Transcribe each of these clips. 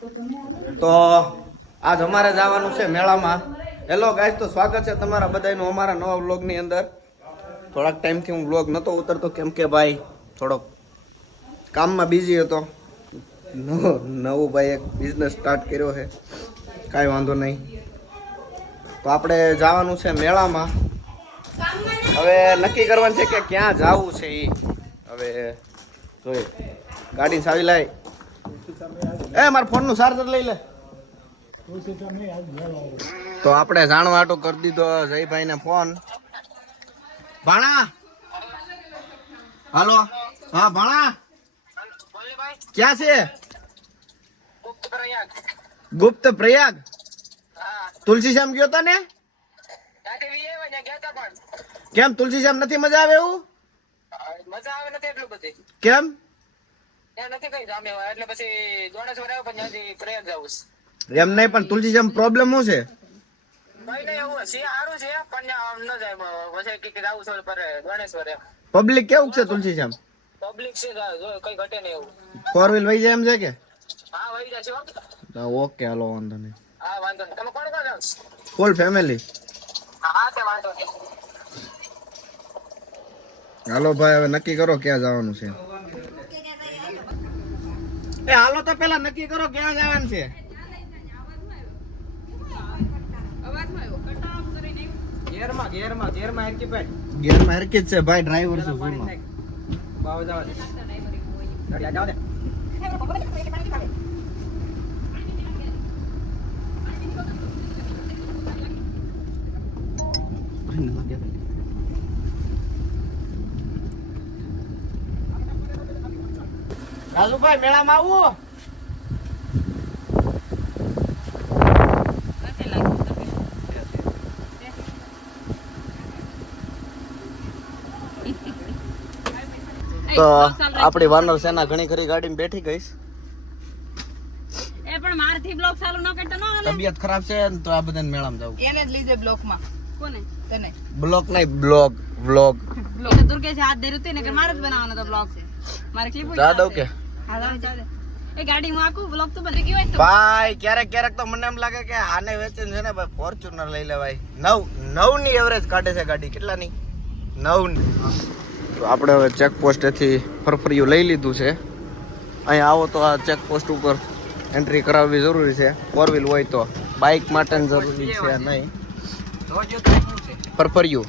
તો આજ અમારે જવાનું છે મેળામાં. હેલો ગાઈસ, તો સ્વાગત છે તમારા બધાનું અમારા નવા વ્લોગની અંદર. થોડાક ટાઈમથી હું વ્લોગ નહોતો ઉતરતો કેમ કે ભાઈ થોડોક કામમાં બિઝી હતો. નવું ભાઈ એક બિઝનેસ સ્ટાર્ટ કર્યો છે, કાંઈ વાંધો નહીં. તો આપણે જવાનું છે મેળામાં. હવે નક્કી કરવાનું છે કે ક્યાં જવું છે એ. હવે જોઈએ, ગાડી ચાવી લાય. મારા ફોનનું ચાર્જર લઈ લે. તો આપણે જાણવા હાટો કરી દીધો જયભાઈને ફોન. ભાણા, હાલો. હા ભાણા, ક્યાં છે? ગુપ્ત પ્રયાગ. તુલસીશ્યામ ગયો તો ને? કેમ તુલસીશ્યામ નથી મજા આવે? એવું મજા આવે નથી એટલું બધી. કેમ? ત્યાં નથી કઈ જામે એટલે પછી દોણેશ્વર આવ્યો પણ ત્યાંથી પ્રયાગ જવું એમ નહીં, પણ તુલસીશ્યામ પ્રોબ્લેમ શું છે? કઈ નહીં, એવું છે સારું છે પણ આમ ન જાય પછી કે જવું છે પર દોણેશ્વર એમ. પબ્લિક કેવું છે તુલસીશ્યામ? પબ્લિક છે કઈ ઘટે નહીં એવું. 4 વ્હીલ વહી જાય એમ છે કે? હા વહી જશે. ઓકે, હાલો, વાંધો નહીં. હા વાંધો નહીં. તમે કોણ કોણ જાવ? Full family. હા તે વાંધો નહીં. હાલો ભાઈ, હવે નક્કી કરો ક્યાં જવાનું છે. હાલો તો પેલા નક્કી કરો ક્યાં જવાનું છે. ગેરમાં હરકી જ છે ભાઈ, ડ્રાઈવર છે ફૂલમાં. રાજુભાઈ, મેળામાં આવું? તો આપણી વાનર સેના ઘણી ખરી ગાડીમાં બેઠી ગઈ. એ પણ મારથી બ્લોક ચાલુ ન કરતા ન હાલે. તબિયત ખરાબ છે ને તો આ બધાને મેળામાં જવું. એને જ લીધે બ્લોક માં. કોને? તને. બ્લોક નહીં, વ્લોગ. બ્લોક દુર્ગે છે હાથ ધર્યું ને કે મારે જ બનાવવાનો તો બ્લોગ છે. મારે ક્લિપ જા દઉં કે? હા જા દે. એ ગાડી માં આખું બ્લોગ તો બની ગયું હોય તો ભાઈ ક્યારેક તો મને એમ લાગે કે આને વેચીને છે ને ભાઈ ફોર્ચ્યુનર લઈ લેવાય. 9 ની એવરેજ કાઢે છે ગાડી. કેટલાની? 9 ની. તો આપણે હવે ચેકપોસ્ટેથી ફરફરિયું લઈ લીધું છે. અહીં આવો તો આ ચેકપોસ્ટ ઉપર એન્ટ્રી કરાવવી જરૂરી છે. 4 વ્હીલ હોય તો. બાઇક માટે જરૂરી છે નહીં. ફરફરિયું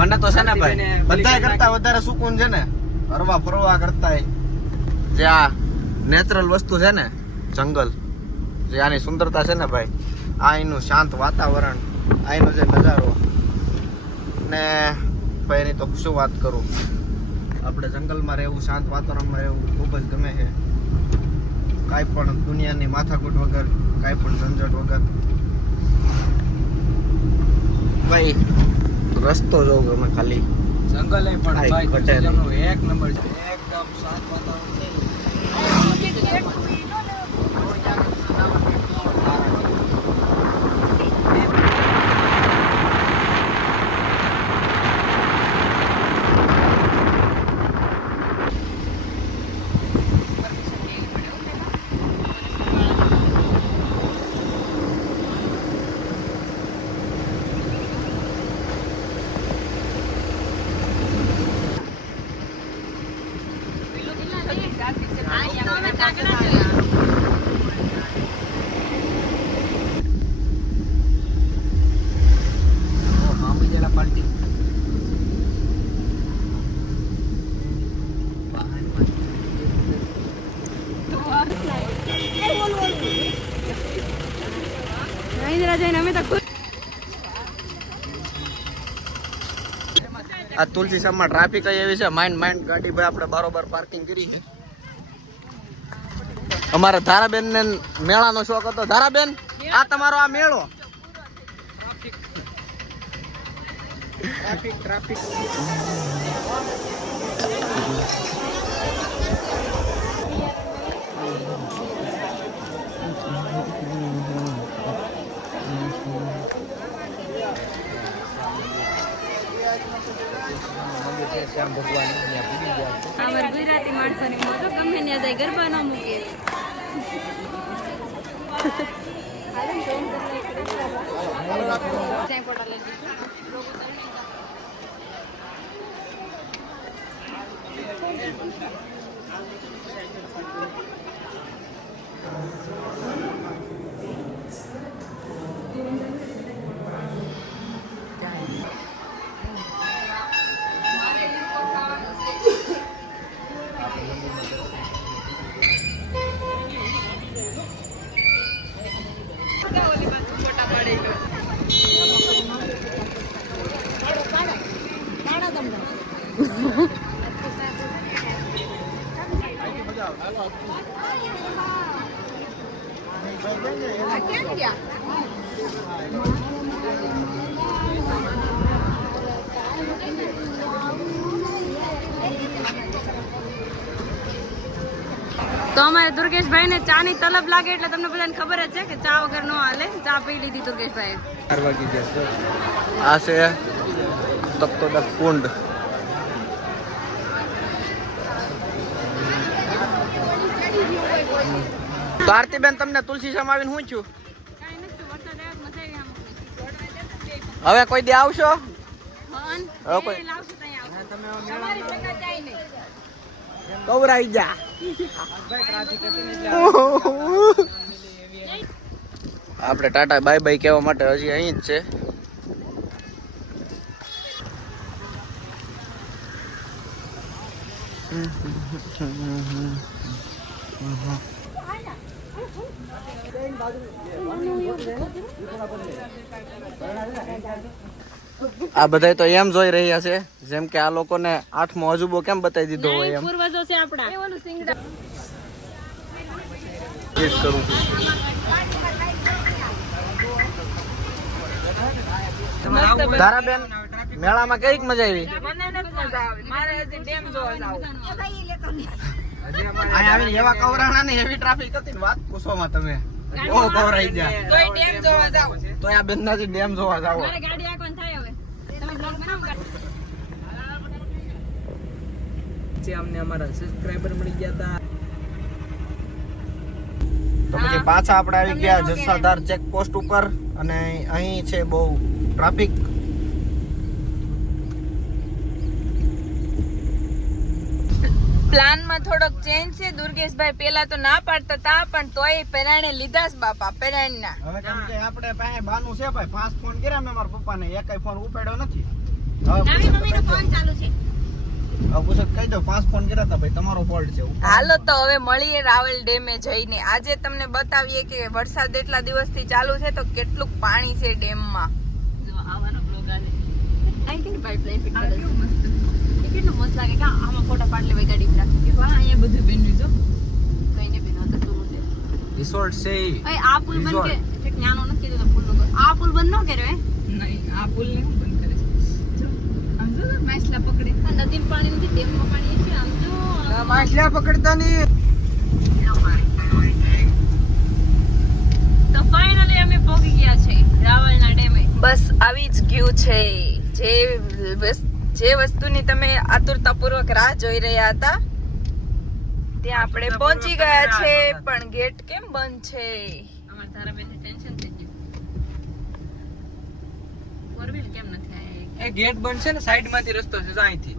મને તો છે ને ભાઈ બધા કરતા વધારે સુકૂન છે ને હરવા ફરવા કરતા. જે આ નેચરલ વસ્તુ છે ને, જંગલ, જે આની સુંદરતા છે ને ભાઈ, આ એનું શાંત વાતાવરણ, અહીંનો જે નજારો ને ભાઈ એની તો શું વાત કરું. આપણે જંગલમાં રહેવું, શાંત વાતાવરણમાં રહેવું ખૂબ જ ગમે છે. કાંઈ પણ દુનિયાની માથાકૂટ વગર, કાંઈ પણ ઝંઝટ વગર. ભાઈ રસ્તો જો ગમે ખાલી. જંગલ પણ ભાઈ નો એક નંબર છે. એકદમ શાંત વાતાવરણ છે. આ તુલસીશ્યામમાં ટ્રાફિક એવી છે. માઇન્ડ ગાડી ભાઈ આપણે બારોબાર પાર્કિંગ કરી છે. અમારા ધારાબેન ને મેળાનો શોખ હતો. ધારાબેન, આ તમારો આ મેળો. ટ્રાફિક ગુજરાતી માથાની મોટો ગમે ને જાય ગરબા ન મૂકે તો અમારે દુર્ગેશભાઈ ને ચા ની તલબ લાગે એટલે તમને બધાને ખબર જ છે કે ચા વગર નો હાલે. ચા પી લીધી દુર્ગેશભાઈ. આ છે તપ્તોદક કુંડ. તો આરતીબેન તમને તુલસી સમાવીને હું છું. હવે કોઈ દી આવશો? હવે કોઈ કવરાઈ જા. આપણે ટાટા બાય બાય કહેવા માટે હજી અહીં જ છે. આ બધા તો એમ જોઈ રહ્યા છે જેમ કે આ લોકોને 8મો અજુબો કેમ બતાવી દીધો હોય એમ. પૂર્વજો છે આપડા. ટેસ્ટ કરું છું. ધારાબેન મેળામાં કઈક મજા આવી? અહીંયા આવીને એવા કવરાણા ને એવી ટ્રાફિક હતી ને વાત પૂછવામાં તમે બહુ કવરાઈ ગયા. તો આ બેનનાથી ડેમ જોવા જાવ. મારે ગાડી આંકવાની થાય હવે. તમે બ્લોગ બનાવો. અમને અમારા સબસ્ક્રાઇબર મળી ગયા હતા. તો પછી પાછા આપણે આવી ગયા જસાધાર ચેકપોસ્ટ ઉપર અને અહીં છે બહુ ટ્રાફિક. પ્લાનમાં થોડોક ચેન્જ છે. દુર્ગેશભાઈ પેલા તો ના પાડતા હતા પણ તોય પેરાણે લીધા જ બાપા પેરાણના. હવે કેમ કે આપણે પાસે બાનું છે ભાઈ 5 ફોન કર્યા મેં મારા પપ્પાને એકય ફોન ઉપાડ્યો નથી. હવે મમ્મીનો ફોન ચાલુ છે. પૂછત કહી દો 5 ફોન કર્યા હતા ભાઈ તમારો ફોલ્ટ છે. હાલો તો હવે મળીએ રાવલ ડેમે જઈને. આજે તમને બતાવીએ કે વરસાદ એટલા દિવસથી ચાલુ છે તો કેટલું પાણી છે ડેમમાં. જો આવાનો બ્લોગ આલે. આઈ થિંક પાઇપલાઇન ફિટ કરે છે. કેટલું મસ્ત લાગે કે આમાં ફોટા પાડ લેવાય ગાડી પર. કે વાહ અહીંયા બધું બન્યું જો. કઈને બન્યું તો શું છે? રિસોર્ટ છે ઈ. એ આ પુલ બંધ કે ઠીક ન્યાનો નથી કીધું તો પુલ નો. આ પુલ બંધ ન કર્યો હે? નહીં આ પુલ ને બંધ કરે છે. જો આમ જો માછલા પકડે. આ નદીમાં પાણી નથી ડેમમાં પાણી છે. આમ જો માછલા પકડતા નહીં. તો ફાઇનલી અમે પહોંચી ગયા છે રાવલના ડેમે. બસ આવી જ ગયું છે. જે વસ્તુની તમે આતુરતાપૂર્વક રાહ જોઈ રહ્યા હતા ત્યાં આપણે પહોંચી ગયા છે. પણ ગેટ કેમ બંધ છે? અમાર ધારાબેનને ટેન્શન થઈ ગયું. ફોર વ્હીલ કેમ નથી આયા? એ ગેટ બંધ છે ને સાઈડ માંથી રસ્તો છે અહીંથી.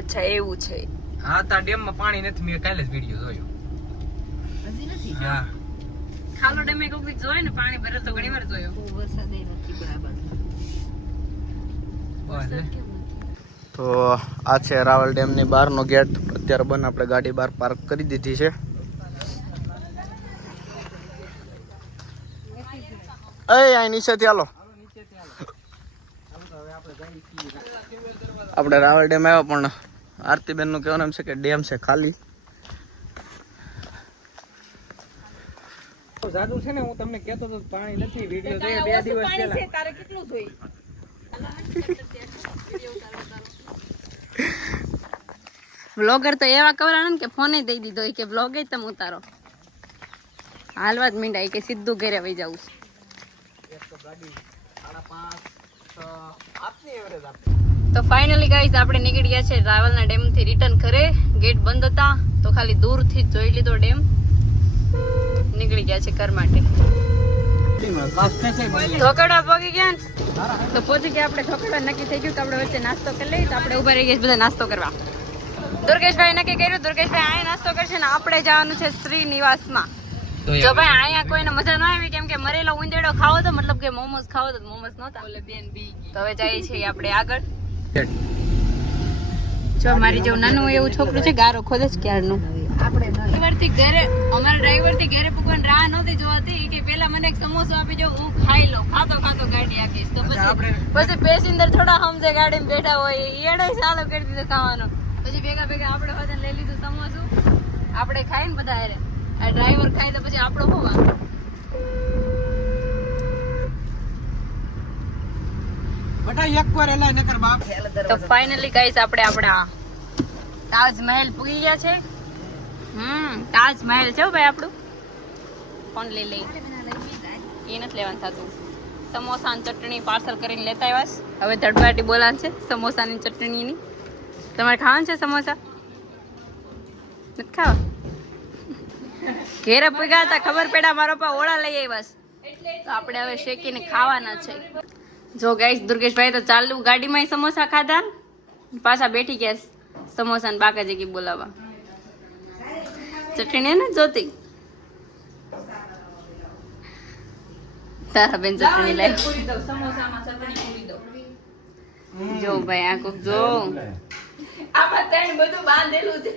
અચ્છા એવું છે. હા તા ડેમ માં પાણી નથી. મેં કાલે જ વિડિયો જોયો. હજી નથી. હા ખાલો ડેમે કોઈક જોય ને પાણી ભરે તો ઘણી વાર જોયો. વરસાદ નથી બરાબર. તો આ છે રાવલ ડેમની બહારનો ગેટ. અત્યારે બંધ. આપણે ગાડી બહાર પાર્ક કરી દીધી છે. અહીં નીચેથી હાલો. આપણે રાવલ ડેમ આવ્યા પણ આરતીબેન નું કહેવાનું એમ છે કે ડેમ છે ખાલી. જાદુ છે ને હું તમને કહેતો તો પાણી નથી. વિડિયો જોયો 2 દિવસ પહેલા. તારે કેટલું જોઈ? વ્લોગર તો એવા કવરાણ કે ફોને દઈ દીધો કે વ્લોગ જ તમે ઉતારો. હાલવા જ મીંડાય કે સીધું ઘરે વહી જવું છે. તો ફાઇનલી ગાઈસ આપણે નીકળી ગયા છે રાવલના ડેમ થી રિટર્ન ઘરે. ગેટ બંધ હતા તો ખાલી દૂરથી જ જોઈ લીધો ડેમ. નીકળી ગયા છે ઘર માટે. ઢોકળા પગી ગયા ને? તો પહોંચી ગયા આપણે. ઢોકળા નક્કી થઈ ગયું તો આપણે વચ્ચે નાસ્તો કરી લઈએ. તો આપણે ઉભા રહી ગયા બધા નાસ્તો કરવા. દુર્ગેશભાઈ નક્કી કર્યું. દુર્ગેશભાઈ અહીંયા નાસ્તો કરશે ને આપણે જવાનું છે શ્રીનિવાસમાં. જો ભાઈ અહીંયા કોઈને મજા ન આવી કેમ કે મરેલો ઉંદેડો ખાવો તો મતલબ કે મોમોસ ખાવો તો મોમોસ નહોતા. તો હવે જઈએ છીએ આપણે આગળ. જો મારી જેવું નાનું એવું છોકરું છે ગારો ખોદે છે ક્યારનું. ડ્રાઈવરથી ઘરે અમારા ડ્રાઈવરથી ઘરે પૂગવાની રાહ નહોતી જોવાતી કે પેલા મને એક સમોસો આપી જો હું ખાઈ લઉં. ખાતો ખાતો ગાડી આપીશ. તો પછી પેસેન્જર થોડા સમજે ગાડીમાં બેઠા હોય એડે ચાલુ કરી દીધું ખાવાનું. પછી ભેગા ભેગા આપણે બધા લઈ લીધું સમોસું. આપણે ખાઈ ને બધા હારે. આ ડ્રાઈવર ખાય તો પછી આપણો હોવાનું. તો ફાઇનલી ગાઈસ આપણે આપણા તાજમહેલ પૂરી ગયા છે. તાજમહેલ છે ભાઈ આપણું. ફોન લઈ લઈ એ નથી લેવાનું થતું. સમોસા ની ચટણી પાર્સલ કરીને લેતા આવ્યા. હવે ધડબાટી બોલાન છે સમોસાની ચટણીની. તમારે ખાવાનું છે સમોસા? નથી ખાવા? ઘેરે પૂગ્યા હતા ખબર પડ્યા મારા પપ્પા ઓળા લઈ આવ્યા. તો આપણે હવે શેકીને ખાવાના છે. જો ગાઈસ દુર્ગેશભાઈ તો ચાલુ ગાડીમાં સમોસા ખાધા પાછા બેઠી ગયા સમોસા ને બાકા જગી બોલાવા. ચટણી ને જોતી તારા બેન ચટણી લાવી. જો ભાઈ આ કોક જો આમાં તને બધું બાંધેલું છે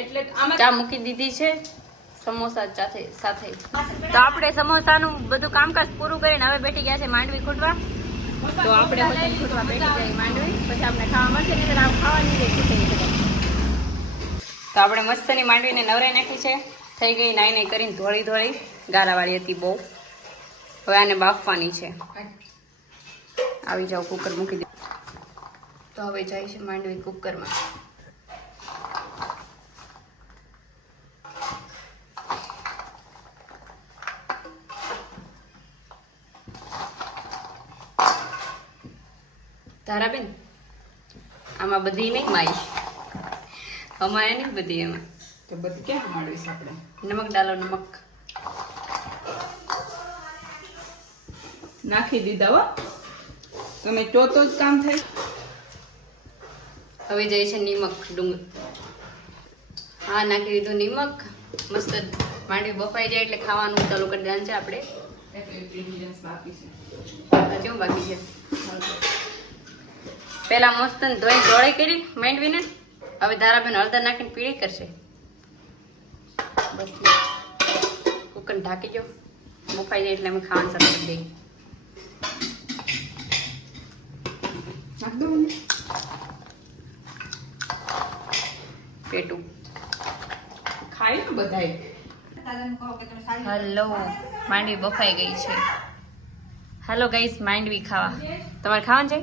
એટલે ચા મૂકી દીધી છે સમોસા સાથે સાથે. તો આપણે સમોસાનું બધું કામકાજ પૂરું કરીને હવે બેઠી ગયા છે માંડવી ખૂટવા. તો આપણે હોટલ ખૂટવા બેઠી જાય માંડવી. પછી આપણે ખાવા મળશે ને ખાવાની રહી ખૂટે. તો આપણે મસ્તની માંડવીને નવરાઈ નાખી છે. થઈ ગઈ નાઈ નાઈ કરીને ધોળી ધોળી ગારાવાળી હતી બહુ. હવે આને બાફવાની છે. આવી જાઓ કુકર મૂકી દે. તો હવે જાય છે માંડવી કુકરમાં. તારાબેન આમાં બધી નહીં માઈ અમારે નહીં બધી એમાં તો બધી ક્યાં માળવીશ આપણે. નમક ડાલો નમક નાખી દીધા હો તમે ચોથો જ કામ થાય. હવે જાય છે નિમક ડુંગર. હા નાખી દીધું નિમક. મસ્ત માંડવી બફાઈ જાય એટલે ખાવાનું ચાલુ કરી દેવાનું છે આપણે. હજુ બાકી છે. પેલા મસ્ત ધોઈ ધોળી કરી માંડવીને. હવે ધારાબેન હળદર નાખીને પીળી કરશે. બસ કુકર ઢાંકી દો. બફાઈ જાય એટલે અમે ખાવાનું ચાલુ કરી દઈએ. પેટું ખાય ને બધાય. હલો માંડવી બફાઈ ગઈ છે. હાલો ગાઈસ માંડવી ખાવા. તમારે ખાવાનું છે?